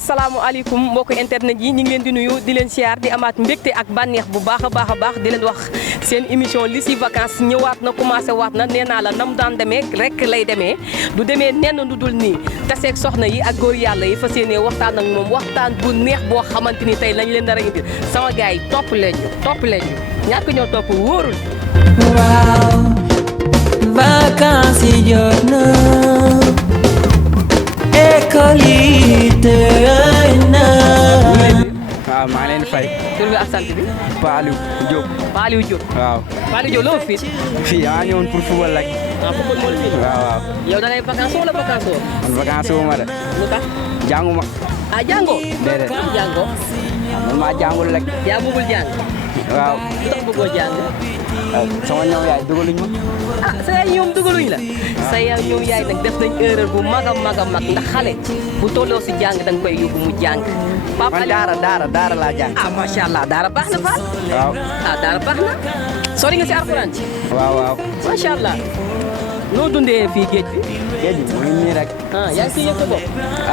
asalaamaaleykum mbokku internet yi ñu ngi leen di nuyu di leen siyaar di amaat mbégte ak bànneex bu baax a baax di leen wax seen émission li si vacances ñëwaat na commencé waat na nee naa la nam daan demee rek lay demee du demee nenn du dul nii taseeg soxna yi ak góor yàlla yi fas yéenee waxtaan ak moom waxtaan bu neex boo xamante ni tey lañ leen dara indi sama gars yi topp leen ñu ñàkk ñoo topp wóorul. waaw vacances yi jot na école yi tëj na. waaw maa ngi leen di fay. tur bi ak sant bi. Paliou Diop. Paliou Diop. waaw. Paliou Diop loo fi. fii maa ñëwoon pour football rek. ah football moo la fi. waaw. yow da ngay vacances wala vacances woo. man vacances wu ma de. lu tax. jànguma. ah jàngoo. déedéet jàngoo. man maa jàngul rek. yaa bëggul jàng. waaw. lu tax bëggoo jàng. sama ñoom yaay dugaluñ ma. ah sa yaay ñoom dugaluñ la. sa yaay ñoom yaay nag def nañ erreur bu mag a mag ndax xale bu tolloo si jàng da nga koy yóbbu mu jàng. Papa man daara laa jàng. ah macha allah daara baax na Fall. waaw. ah daara baax na. sori nga si alxuraan ci. waaw. macha allah. noo dundee fii géej bi. géej bi mu ngi nii rek. ah yaa ngi ciy yëg sa bopp.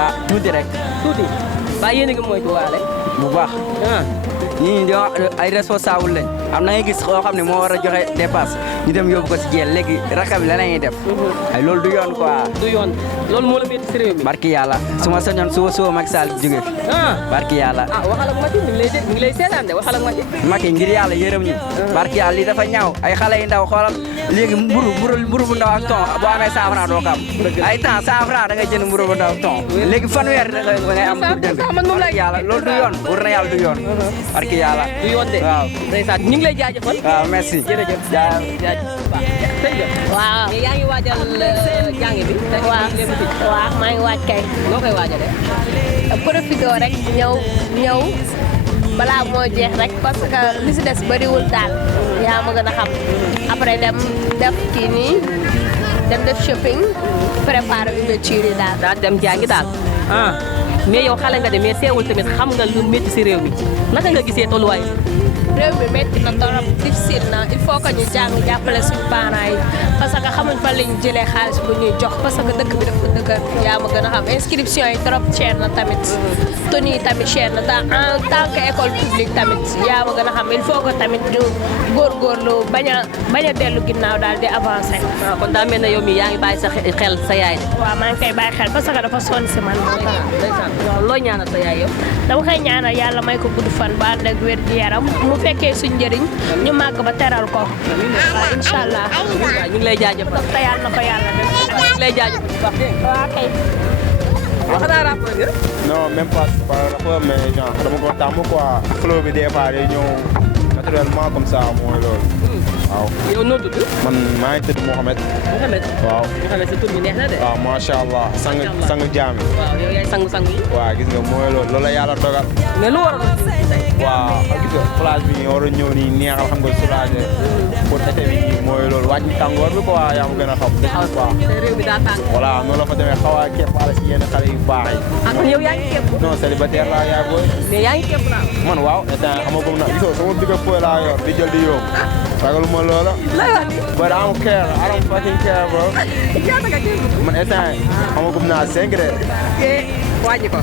ah tuuti rek. tuuti. ba yéen a ngi moytu waale. bu baax. ah. ñii di ay responsable lañ am na ngay gis koo xam ne moo war a joxe dépasse ñu dem yóbbu ko si jeel léegi rakam bi la ñuy def. ay loolu du yoon quoi. du yoon loolu moo la métti si réew mi. barki yàlla su ma sañoon suba Macky Sall jóge fi. barki yàlla. ah waxal ak Macky mi ngi lay seetaan de waxal ak Macky. Macky ngir yàlla yërëm ñu. barki yàlla lii dafa ñaaw ay xale yu ndaw xoolal léegi mburu bu ndaw ak ton boo amee 100 francs doo ko am. ay temps 100 francs da ngay jënd mburu bu ndaw ak ton léegi fanweer da ngay am pour jënd. barki yàlla loolu du yoon wër na yàlla du yoon. barki yàlla du yoon de. waaw ndeysaan ñu ngi lay jaajëfal. waaw merci. jërëjëf jaajëf. waaw mais yaa ngi waajal jàng bi. waaw maa ngi waaj kay. noo koy waajalee. profité rek ñëw balaa moo jeex rek parce que li si des bëriwul daal yaa ma gën a xam après dem def kii nii dem def shopping préparer ouverture yi daal. daal dem jàngi daal. mais yow xale nga de mais teewul tamit xam nga lu métti si réew mi naka nga gisee tolluwaay. réew mi métti na torop difficile na il faut que ñu jàng jàppale suñu parents yi parce que xamuñ fa lañ jëlee xaalis bu ñuy jox parce que dëkk bi dafa dëgër yaa ma gën a xam inscription yi trop cher na tamit tenue yi tamit cher na en tant que école publique tamit yaa ma gën a xam il faut que tamit ñu góorgóorlu bañ a dellu ginnaaw daal di avancer. waaw kon daa mel ne yow mi yaa ngi bàyyi sa xel sa yaay. waaw maa ngi koy bàyyi xel parce que dafa sonn si man moo tax. waaw looy ñaanal sa yaay yow. dama koy ñaanal yàlla may ko gudd fan ba ànd ak wér gi yaram mu fekkee suñ njëriñ ñu màgg ba teral ko. waaw incha allah. waaw ñu ngi lay jaajëfal. te yàlla na ko yàlla def. ñu ngi lay jaajëfal bu baax dégg nga. waaw kay. wax naa rapport nga. non même pas par rapport mais genre dama ko tàmm quoi. flow bi des fois day ñëw naturellement comme ça mooy loolu. waaw. yow noo tudd. man maa ngi tudd Mouhamed. Mouhamed. waaw. Mouhamed sa tur bi neex na de. waaw macha allah sang jaami. waaw yow yaay sang yi. waaw gis nga mooy loolu la yàlla dogal. mais lu waroon waaw gis nga plage bi ñu war a ñëw nii neexal xam nga soulagé. pour été bi nii mooy loolu wàññi tàngoor bi quoi yaa ma gën a xam. waaw réew mi daa tàng. voilà noonu la fa demee xaw a keppaale si yenn xale yu baax yi. ah kon yow yaa ngi képp. non célibataire laa yaa booy. mais yaa ngi képp naa. man waaw instant amagum na gisoo sama digg poy laa yor di jël di yóbbu. ragaluma loola. lay wax ni. but I don't care I don't fucking care bro. ñaata nga képp. man instant amagum naa 5 de. wàññi ko.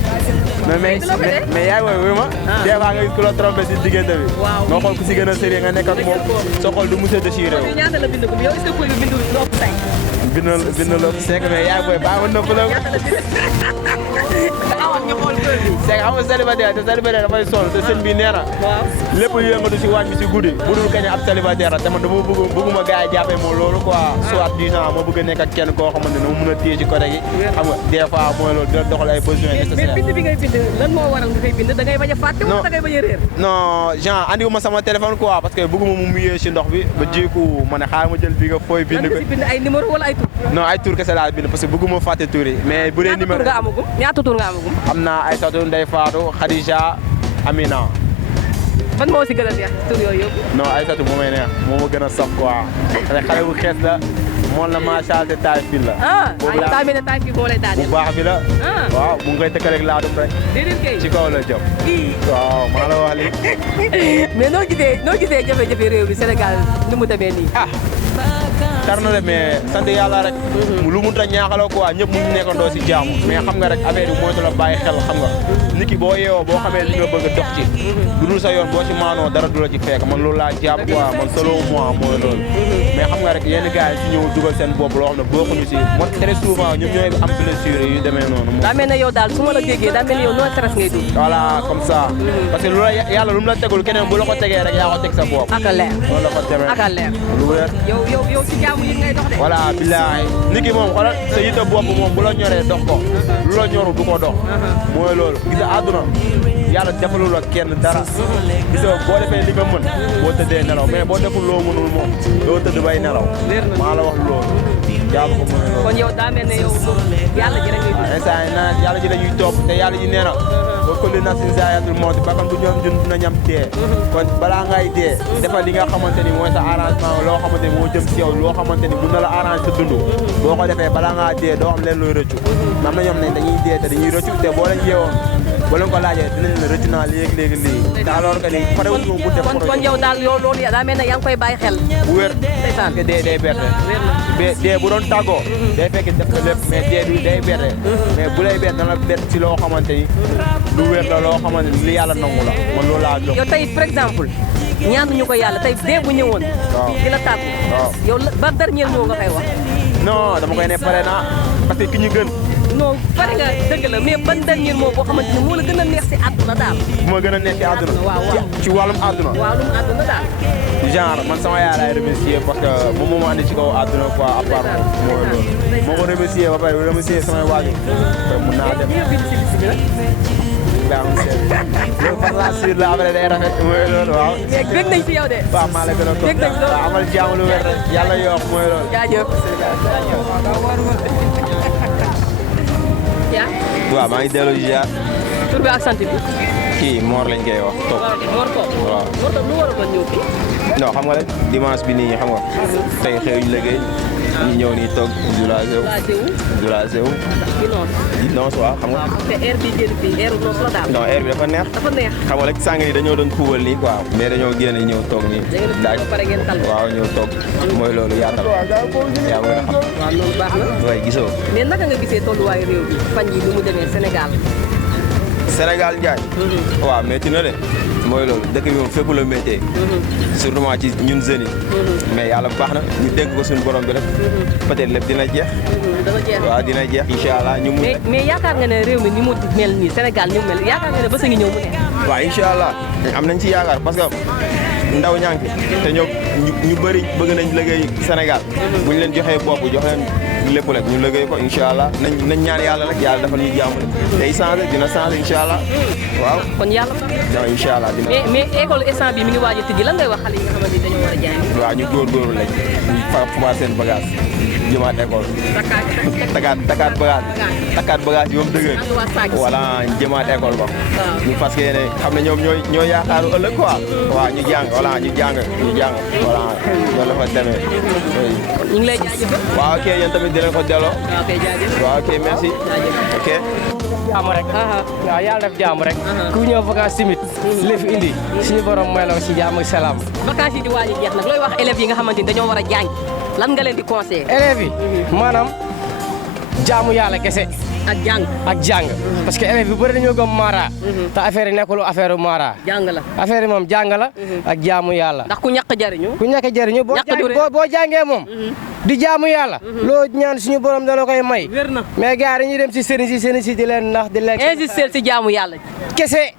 mais yaay wooy wuy ma. des fois nga gis ku la trompé si diggante bi. waaw nga xool ku si gën a sérieux nga nekk ak moom. soo xool du monsieur déchiré wu. ñaata la bind ko yow est-ce que poy bi bindu lu ëpp tey. bind la 5 mais yaay booy baax na nëpp la. c'est que xam nga célibataire te célibataire dafay sonn te sëñ bi nee na. waaw lépp yëngatu si waañ bi si guddi bu dul kañ ab célibataire la te man dama bëgguma gars yi jàppee moom loolu quoi soit disant ma bëgg a nekk ak kenn koo xamante ne ma mën a téye ci côté gi xam nga des fois mooy loolu dina doxal ay besoins nécessaires. mais bind bi ngay bind lan moo waral nga koy bind da ngay bañ a fàtte wala da ngay bañ a réer. non genre andiwuma sama téléphone quoi parce que bëgguma mu muyee si ndox bi ba jiiku ma ne xaaral ma jël bi nga fooy bind ko. lan nga si bind ay numéro wala ay tur. non ay tur kese laa bind parce que bëgguma fàtte tur yi mais bu dee numéro ñaata tur nga amagum. am naa Aïssatou Ndeye Fatou Khadija Amina. ban moo si gën a neex tur yooyu yëpp. non Aïssatou moo may neex moo ma gën a saf quoi xale bu xees la moom la macha allah taay fil la. boobu laa ay taay fil moo lay daaneel. bu baax bi la. waaw mu ngi koy tëkkaleeg laadum rek. déedéet kay ci kaw la jëm. waaw maa la wax lii. mais noo gisee jafe-jafe réew mi Sénégal ni mu demee nii. ah tar na de mais sant yàlla rek lu mun ta ñaaxaloo quoi ñëpp mu nekkandoo si jàmm mais xam nga rek affaire yi moytu la bàyyi xel xam nga nit ki boo yeewoo boo xamee li nga bëgg a dox ci lu dul sa yoon boo ci maanoo dara du la ci fekk man loolu laa jàpp quoi man solo moi mooy loolu mais xam nga rek yenn gars yi ci ñëw dugal seen bopp loo xam ne bokkuñu si moi très souvent ñoom ñooy am blessure yu demee noonu daa mel ne yow daal su ma la déggee daa mel ne yow no stress ngay dund voilà comme ça parce que lu la yàlla lu mu la tegul keneen bu la ko tegee rek yaa ko teg sa bopp ak a leer loolu la ko demee ak a leer lu wér yow si jaamu yi ngay dox de voilà billaay nit ki moom xoolal sa yitte bopp moom bu la ñoree dox ko lu la ñoru du ko dox mooy loolu gis nga àdduna yàlla defalul la kenn dara gis nga boo defee li nga mën boo tëddee nelaw mais boo deful loo mënul moom doo tëdd bay nelaw maa la wax loolu jaamu ko mooy loolu kon yow daa mel ne yow yàlla ji rek ngay dund instant yi naan yàlla ji la ñuy topp te yàlla ji nee na ba kulli nafsin zaa'iqatul mawt bakkan bu ñoom dund na ñam dee kon balaa ngay dee defal li nga xamante ni mooy sa arrangement loo xamante ni moo jëm ci yow loo xamante ni mun na la arrange sa dund boo ko defee balaa ngaa dee doo am leen looy rëccu am na ñoom ne dañuy dee te dañuy rëccu te boo leen yeewoon boo leen ko laajee dinañ la rëccu naa léegi lii te alors que ni pare wuñ ko bu def kon yow daal yow loolu daa mel ne yaa ngi koy bàyyi xel bu wér te dee day berte dee bu doon tàggoo day fekk def ko lépp mais dee du day berte mais bu lay bett dana bett ci loo xamante ni lu wér la loo xamante ni li yàlla nangu la man loolu laa jox yow tey par exemple ñaanuñu ko yàlla tey dee bu ñëwoon di la tàggu yow ba dernier mot nga koy wax non dama koy ne pare naa parce que ki ñu gën non pare nga dëgg la mais ban dernier mot boo xamante ni moo la gën a neex si àdduna daal bu ma gën a neex ci àdduna ci wàllum àdduna wàllum àdduna daal genre man sama yaay laay remercier parce que moom moo ma andi ci kaw àdduna quoi à part mooy loolu moo ko remercier ba pare remercier samay waajur mun naa dem loolu par la suite la après day rafet mooy loolu waaw. dégg nañ fi yow de. waaw maa la gën a toog waaw amal jàmm lu wér rek yàlla yokk mooy loolu. jaajëf. yaa. waaw maa ngi delloo ziar. tur bi ak sant bi. kii Mor lañ koy wax toog. Mor Top. waaw Mor Top lu waroon ñëw fii. non xam nga rek dimanche bi nii xam nga tey xëyuñ liggéey ñu ñëw nii toog Doula Sew. noos waaw xam nga. te air bi génn fii air noos la daal. non air bi dafa neex. dafa neex. xam nga rek sàng ni dañoo doon puubal nii quoi mais dañoo génn ñëw toog nii. daaj ba pare ngeen tal. waaw ñëw toog mooy loolu yaatal. yaa ngi xam. waaw loolu baax na. waaye gisoo. mais naka nga gisee tolluwaayu réew bi fan yi ni mu demee Sénégal. Sénégal Ndiaye. waaw métti na de. mooy loolu dëkk bi moom fépp la méttee. surtout ci ñun jeunes yi. mais yàlla baax na ñu dénk ko suñu borom bi rek. peut-être lépp dina jeex. dana jeex waaw dina jeex incha allah ñu mun. mais yaakaar nga ne réew mi ni mu mel nii Sénégal ni mu mel yaakaar nga ne bés a ngi ñëw mu ne. waaw incha allah am nañ ci yaakaar parce que ndaw ñaa ngi fi te ñoom ñu bëri bëgg nañ liggéey Sénégal. bu ñu leen joxee bopp jox leen lépp rek ñu liggéey ko incha allah nañ ñaan yàlla rek yàlla dafa ñuy jàmm day changé dina changé incha allah waaw. kon yàlla. waaw incha allah dina. mais école instant bi mi ngi waaj a tijji lan ngay wax xale yi nga xamante ni dañoo war a jaay. waaw ñu góorgóorlu lañ fa seen bagage jëmaat école. takkaat bagage yi moom dëgg voilà jëmaat école ba. ñu fas yéene xam ne ñoom ñooy yaakaaru ëllëg quoi. waaw ñu jàng voilà ñu jàng voilà loolu la fa demee. ñu ngi lay jaajëfal. waaw ok yéen tamit dinañ ko delloo. waaw kay jaajëf. waaw ok merci. ok. jaamu rek. waaw yàlla def jaamu rek. ku ñëw vacances tamit. li fi indi. suñu borom mooy la si jàmm ak salaam. vacances yi di waaj a jeex nag looy wax élèves yi nga xamante ni dañoo war a jàng lan nga leen di conseillé. élèves yi. maanaam jaamu yàlla kese. ak jàng. parce que élèves yu bëri dañoo gëm Mara. te affaire yi nekkul affaire Mara. jàng la. affaire yi moom jàng la. ak jaamu yàlla. ndax ku ñàkk jariñu. ku ñàkk jariñu boo jàngee moom. di jaamu yàlla. loo ñaan suñu borom dana koy may. wér na mais gars yi dañuy dem si sëriñ si di leen nax di leen. insister si jaamu yàlla. kese.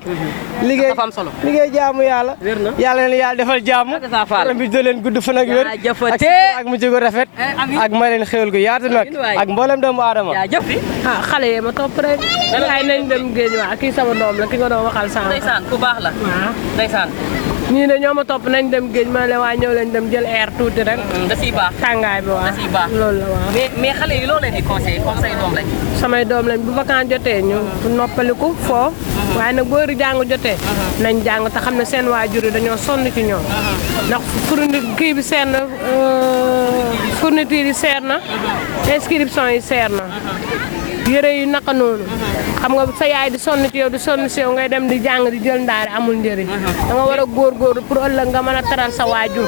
liggéey dafa am solo. liggéey jaamu yàlla. wér na yàlla leen yàlla defal jaamu. borom bi do leen gudd fan ak wér. ak mujj gu rafet. ak ma leen xéwal gu yaatu nag. ak mboolem doomu aadama. xale yi ma topp rek. waaye nañ dem géej waa kii sama doom la ki nga doon waxal sànq. ndeysaan ku baax la. waaw ndeysaan. ñii ne ñoo ma topp nañ dem géej ma ne waaye ñëw leen dem jël air tuuti rek. da siy baax. tàngaay bi waaw da siy baax loolu la waaw. mais xale yi loo leen di conseillé comme say doom lañ. samay doom lañ bu vacances jotee ñu noppaliku foo. waaye nag boo jàng jotee. nañ jàng te xam ne seen waajur yi dañoo sonn ci ñoom. ndax kii bi seer na fourniture yi seer na. inscription yi seer na. yére yi naka noonu xam nga sa yaay di sonn ci yow di sonn ci yow ngay dem di jàng di jël ndaare amul njëriñ da nga war a góorgóorlu pour ëllëg nga mën a teral sa waajur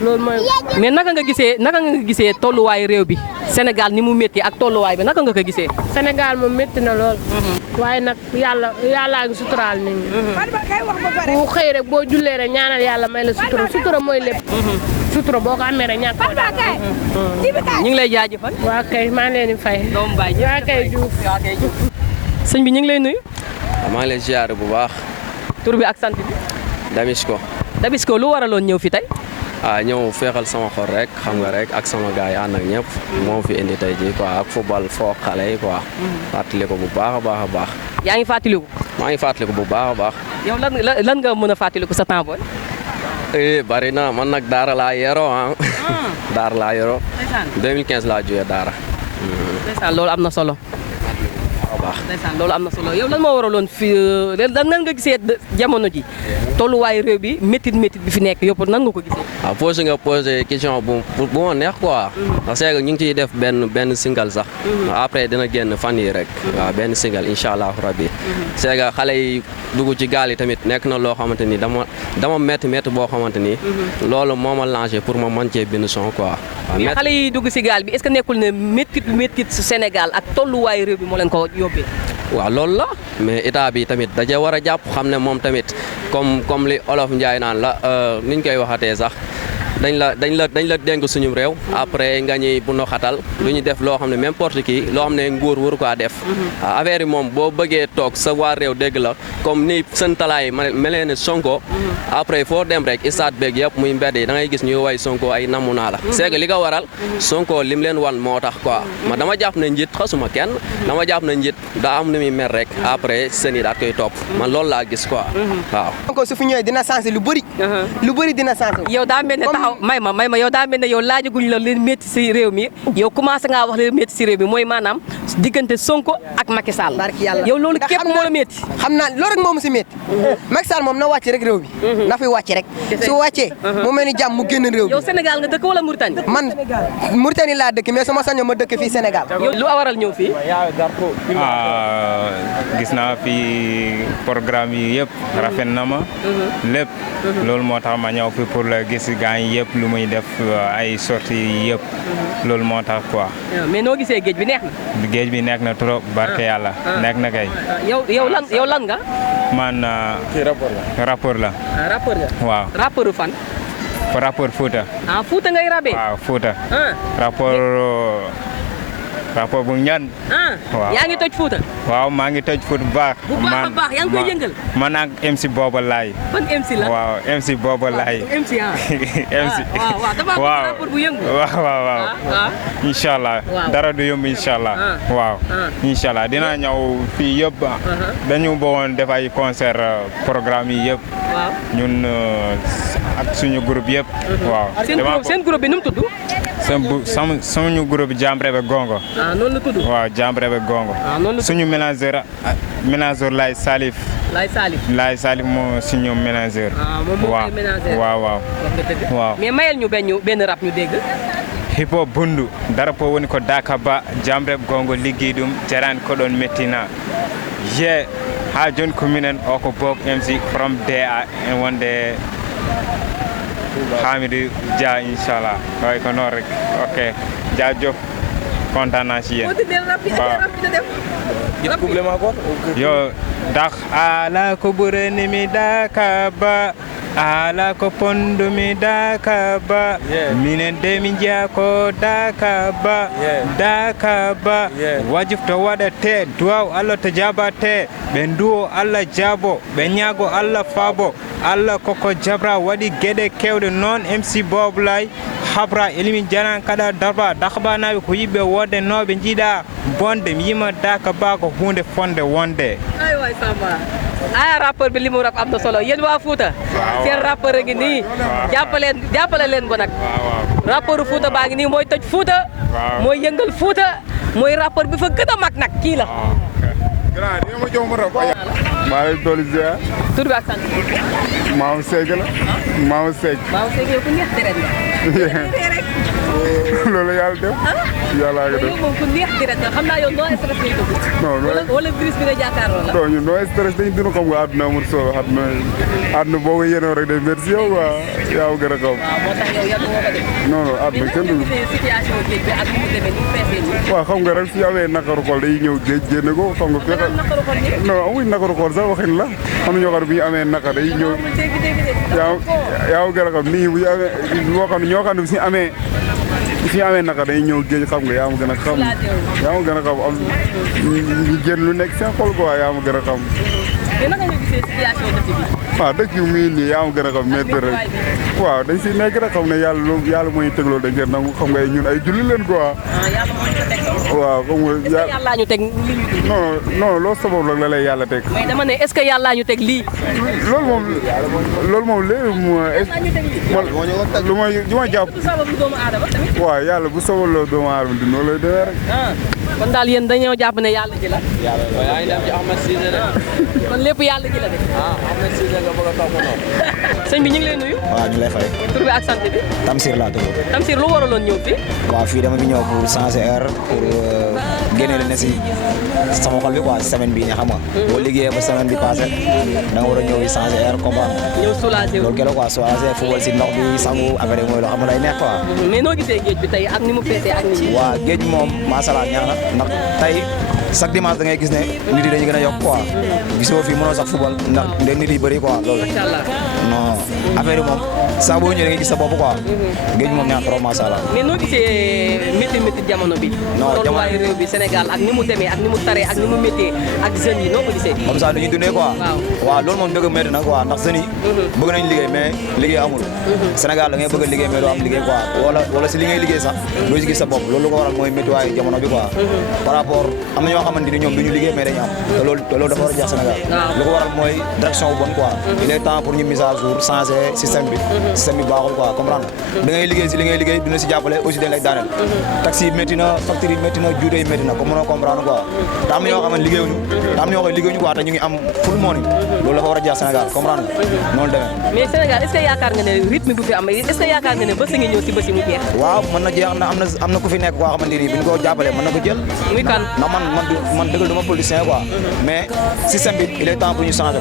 loolu mooy. mais naka nga gisee tolluwaayu réew bi Sénégal ni mu métti ak tolluwaay bi naka nga ko gisee. Sénégal moom métti na lool. waaye nag yàllaa ngi suturaal nit ñi. bu xëy rek boo jullee rek ñaanal yàlla may la sutura mooy lépp. sutura boo ko amee rek ñàkk ñu ngi lay jaajëfal. waa kay maa ngi leen di fay. doomu baay waa kay Diouf. sëñ bi ñu ngi lay nuyu. maa ngi lay ziar bu baax. tur bi ak sant bi. Dabisko lu waraloon ñëw fi tey. ñëw feexal sama xol rek xam nga rek ak sama gars yi ànd ak ñëpp moo fi indi tey jii quoi ak football foo xale yi quoi. fàttali ko bu baax a baax a baax. yaa ngi fàttaliku. maa ngi fàttaliku bu baax a baax. yow lan nga mën a fàttaliku sa temps booy. bari na man nag Daara laa yoroo Daara laa yoroo. 2015 laa jógee Daara. ndeysaan loolu am na solo. ndeysaan loolu am na solo yow lan moo waraloon fi lan nga gisee jamono ji tolluwaayu réew bi métit bi fi nekk yëpp nan nga ko gisee. waaw posé question bu ma neex quoi. parce que ñu ngi ciy def benn single sax. après dina génn fan yi rek. waaw benn single incha allah rabbi. c'est que xale yi dugg ci gaal yi tamit nekk na loo xamante ni dama métti boo xamante ni. loolu moo ma lancé pour ma mën cee bind son quoi. mais xale yi dugg si gaal bi est-ce que nekkul ne métit su Sénégal ak tolluwaayu réew bi moo leen ko yóbbee. waaw loolu la mais état bi tamit daje war a jàpp xam ne moom tamit comme li olof Njaay naan la niñ koy waxatee sax dañ la dénk suñu réew après nga ñuy bu noxatal lu ñu def loo xam ne n'importe qui loo xam ne nguur waru ko def affaire yi moom boo bëggee toog sa waa réew dégg la comme ni seen talaay melee ne Sonko après foo dem rek stade beeg yëpp muy mbedd yi da ngay gis ñuy way Sonko ay namu naa la c'est que li ko waral Sonko lim leen wan moo tax quoi ma dama jàpp ne njit xasuma kenn dama jàpp ne njit daa am nu muy mer rek après seen i daat koy topp man loolu laa gis quoi waaw Sonko su fi ñëwee dina changé lu bëri dina changé yow daa mel ne taxaw may ma yow daa mel ne yow laajaguñ la leen métti si réew mi yow commencé ngaa wax leen métti si réew mi mooy maanaam diggante Sonko ak Macky Sall yow loolu képp moo la métti xam naa loolu rek moom si métti Macky Sall moom na wàcc rek réew bi na fi wàcc rek su wàccee mu mel ni jàmm mu génn réew bi yow Sénégal nga dëkk wala Mauritanie man Mauritanie laa dëkk mais sama sañoon ma dëkk fii Sénégal yow lu waral ñëw fii gis naa fi programme yi yëpp rafet na ma lépp loolu moo tax ma ñëw fi pour la gis gars yi yëpp lu muy def ay sorties yi yëpp loolu moo tax quoi. mais noo gisee géej bi neex na. géej bi neex na trop barke yàlla. neex na kay. yow lan nga. man rappeur la. rappeur nga. waaw rappeur fan. rappeur Fouta. Fouta ngay rabee. waaw Fouta. rapport bu ñan. waaw yaa ngi toj Fouta. waaw maa ngi toj Fouta bu baax. bu baax a baax yaa ngi koy yëngal. man ak MC Booba Laay. ban MC la. waaw MC Booba Laay. MC MC waaw dafa am rapport bu yëngu. waaw. incha allah dara du yomb incha allah. waaw incha allah dinaa ñëw fii yëpp. dañu bëggoon def ay concert programme yi yëpp. waaw ñun ak suñu groupe yëpp. waaw seen groupe bi nu mu tudd. suñu groupe Jambrebe Gongo. noonu la tudd. waaw Jambrebe Gongo. suñu manager Laay Salif. Laay Salif moo suñu manager. moom moo koy manager. waaw. mais mayel ñu benn rap ñu dégg. hip hop bundu dara po woni ko Dakaba Jambrebe Gongo liggéey ɗum jarani ko ɗon mettina je ha joni ko minen o ko Bob MC from DA en wonde Hamidou Dia inchallah way ko noon rek ok jaajëf kontaan naa ci yéen yo dak ala ko ɓurani mi Dakaba ala ko pondumi Dakaba minen de min jeeya ko Dakaba Dakaba wajib to waɗate duwaw Allah to jabate ɓe duwo Allah jaabo ɓe ñaago Allah faabo Allah koko jabra waɗi gueɗe kewɗe noon MC Bob Laye habra elimin janan kada darba dakaba naɓe ko yiɓɓe wonde noɓe jiiɗa bonde mi yima Dakaba ko hunde fonde wonde rappeur bi li mu rap am na solo yéen waa Fouta seen rappeur a ngi nii jàppale leen ko nag rappeur Fouta baa ngi nii mooy toj Fouta mooy yëngal Fouta mooy rappeur bi fa gën a mag nag kii la maa ngi doon ziar. tur bi ak sant. Maamu Seck la. Maamu Seck. Maamu Seck yow ku neex deret la. loolu yàlla def. yàlla nga def yow moom ku neex direct xam naa yow noo stress ngay dugg. non wala virus bi nga jàkkaarloo la. non ñun noo stress dañu dund xam nga àdduna amul solo àdduna boo ko yénoo rek day merci yow waa yaa gën a xam. waaw moo tax yow yàlla woo ko de. non non àdduna kenn du. situation géej bi ak ni mu demee ni mu feesee nii. waaw xam nga rek su amee nakaru xol day ñëw géej génne ko xam nga fexe. non amuñ nakaru xol sax waxin la am na ñoo xam ne bu ñu amee naka day ñëw. yaa gën a xam nit ñi bu ñu amee ñoo xam ne suñu amee naka day ñëw géej xam nga yaa ma gën a xam am ñu génn lu nekk seen xol quoi yaa ma gën a xam. mais naka nga gisee situation dëkk bi. waaw dëkk yu muy nii yaa ma gën a xam métti rek waaw dañ si nekk rek xam ne yàlla moo ñu teg loolu dañ koy nangu xam nga ñun ay julli leen quoi. yàlla moo ñu ko teg. waaw xam nga yàlla ñu teg lii. non loolu sabab rek la lay yàlla teg. mais dama ne est-ce que yàlla ñu teg lii. loolu moom léegi lu ma jàpp. waaw yàlla bu sabaloo doomu aadama di noonu lay demee rek. kon daal yéen dañoo jàpp ne yàlla ji la. yaa ngi dem ci Ahmed Cissé de. kon lépp yàlla ji la de. Ahmed Cissé nga bëgg a topp noonu. sëñ bi ñu ngi lay nuyu. waaw ñu lay fay. tur bi ak sant bi. Tamsir laa tudd. Tamsir lu waraloon ñëw fii. waaw fii dama fi ñëw pour changer air pour génne leen ne si sama xol bi quoi si semaine bii nii xam nga. boo liggéeyee ba semaine bi passé da nga war a ñëw yi changer air comprendre. ñëw soulager loolu kenn quoi soulager football si ndox bi sangu affaire yi mooy loo xam ne day neex quoi. mais noo gisee géej bi tey ak ni mu feesee ak ni. waaw géej moom macha allah neex na ndax tey chaque dimanche da ngay gis ne nit yi dañu gën a yokk quoi gisoo fii mënoo sax football ndax nit yi bëri quoi loolu. macha allah non affaire yi moom saa boo ñëwee da ngay gis sa bopp quoi. géej moom neex trop macha allah. mais noo gisee métti jamono bi. non jamono tolluwaayu réew bi Sénégal ak ni mu demee ak ni mu taree ak ni mu méttee ak jeunes yi noo ko gisee. comme ça dañuy dundee quoi. waaw loolu moom dëgg métti na quoi ndax jeunes yi bëgg nañ liggéey mais liggéey amul. Sénégal da ngay bëgg a liggéey mais doo am liggéey quoi wala si li ngay liggéey sax doo si gis sa bopp loolu lu ko waral mooy méttiwaayu jamono bi quoi. par rapport am na ñoo xamante ni ñoom duñu liggéey mais dañu am te loolu dafa war a jeex Sénégal. lu ko waral mooy direction bu bonne quoi. il est temps pour ñu mise à jour changer système bi baaxul quoi comprendre da ngay liggéey si li ngay liggéey dina si jàppale aussi dañ lay daaneel taxi yi métti na facture yi métti na juute yi métti na comme mënoo comprendre quoi te am na ñoo xam ne liggéeyuñu te am na ñoo xam ne liggéeyuñu quoi te ñu ngi am full money loolu dafa war a jeex Sénégal comprendre noonu demee. mais Sénégal est-ce que yaakaar nga ne rythme bu fi am est-ce que yaakaar nga ne bés nga ñëw si bés yi mu jeex. waaw mën na jeex am na ku fi nekk koo xamante ni bi ñu ko jàppalee mën na ko jël. muy kan ndax man dëggal du ma politicien quoi mais système bi il est temps pour ñu changer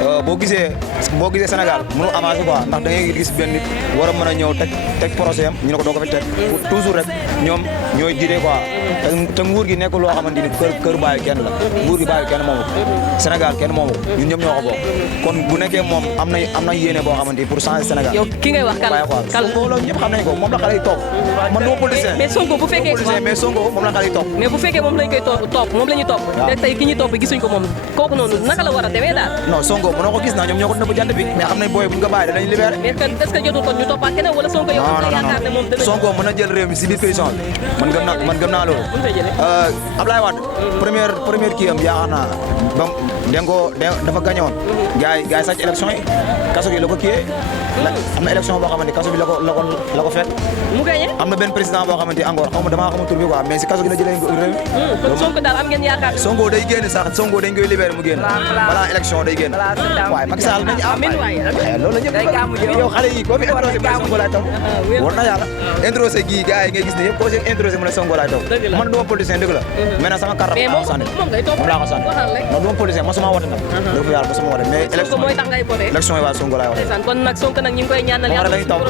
ko boo gisee Sénégal mënu avancer quoi ndax da ngay gis benn nit war a mën a ñëw teg projet am ñu ne ko doo ko fi teg toujours rek ñoom ñooy jiite quoi te nguur gi nekk loo xamante ni kër bàyyi kenn la nguur gi bàyyi kenn moomu Sénégal kenn moomu ñun ñëpp ñoo ko bokk kon bu nekkee moom am na yéene boo xamante ni pour changer Sénégal. yow ki ngay wax kan loolu ñëpp xam nañ ko moom la xale yi topp man duma politicien mais Sonko bu fekkee mais Sonko moom la xale yi topp mais bu fekkee moom lañ koy topp moom la ñuy topp te tey ki ñu topp gisuñ ko moom kooku noonu naka la war a demee daal. non Sonko mënoo ko gis naa ñoom ñoo ko nëbb jant bi mais xam nañ booy bu nga bàyyi danañ libéré. mais est-ce que jotul kon ñu toppaat keneen wala Sonko yow yaakaar ne moom dana Sonko mën na jël réew mi si biir prison bi man gëm naa loolu. Ablaye Wade première kii am yaakaar naa dafa gagné woon gars yi sàcc élection yi kaso gi la ko kiiyee am na élection boo xamante kaso bi la ko fekk mu gagné am na benn président boo xamante encore xaw ma damaa xamul tur bi quoi mais si kaso gi la jëlee réew mi kon Sonko daal am ngeen yaakaar Sonko day génn sax Sonko dañ koy libéré mu génn balaa élection day génn waaye Macky Sall nañu am loolu la ñëpp yow xale yi koo fi introsé mu ne Sonko laay topp war na yàlla introsé gii gars yi ngay gis ne yëpp koo si introsé mu ne Sonko laay topp man duma politicien dëgg la maintenant sama carte moom laa ko sànni man duma politicien mosuma wote nag dëgg fa yàlla mosuma wote mais élection yi waa Sonko laay wote kon nag Sonko nag ñu ngi koy ñaanal yàlla lañu topp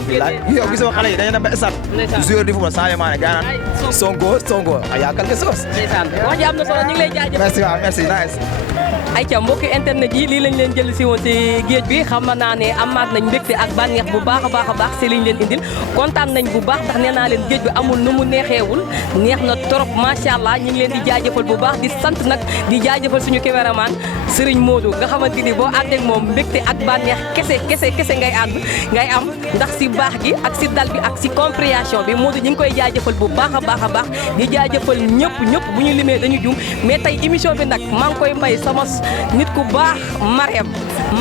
yow gisoo xale yi dañu dem ba stade joueur di football Sadio Mané gaa naan Sonko yaa quelque chose wax ji am na solo ñu ngi lay jaajëfal merci waaw merci nice ayca mbokki internet yi lii lañ leen jël si woon si géej bi xam naa ne amaat nañ mbégte ak bànneex bu baax a baax si liñ leen indil kontaan nañ bu baax ndax nee naa leen géej bi amul nu mu neexeewul neex na trop macha allah ñu ngi leen di jaajëfal bu baax di sant nag di jaajëfal suñu caméraman Serigne Modou nga xamante ni boo ànd ak moom mbégte ak bànneex kese ngay am ndax si baax gi ak si dal bi ak si compréhension bi Modou ñu ngi koy jaajëfal bu baax a baax di jaajëfal ñëpp bu ñu limee dañu jum mais tey émission bi nag maa ngi koy may sama nit ku baax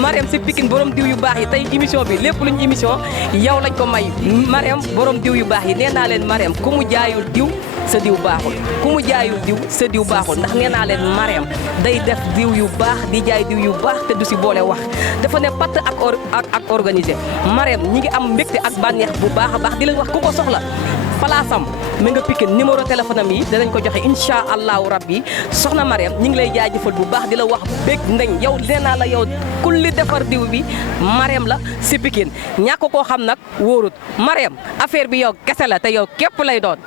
Marème si Pikine borom diw yu baax yi tey émission bi lépp luñu émission yow lañ ko may Marème borom diw yu baax yi nee naa leen Marème ku mu jaayul diw sa diw baaxul ku mu jaayul diw sa diw baaxul ndax nee naa leen Marème day def diw yu baax di jaay diw yu baax te du si boole wax dafa ne patt ak organisé Marème ñi ngi am mbégte ak bànneex bu baax a baax di leen wax ku ko soxla place am mi nga Pikine numéro téléphone am yi danañ ko joxe incha allahu rabbi soxna Mariam ñu ngi lay jaajëfal bu baax di la wax bég nañ yow nee naa la yow kulli defar diw bi Mariam la si Pikine ñàkk koo xam nag wóorut Mariam affaire bi yow kese la te yow képp lay doon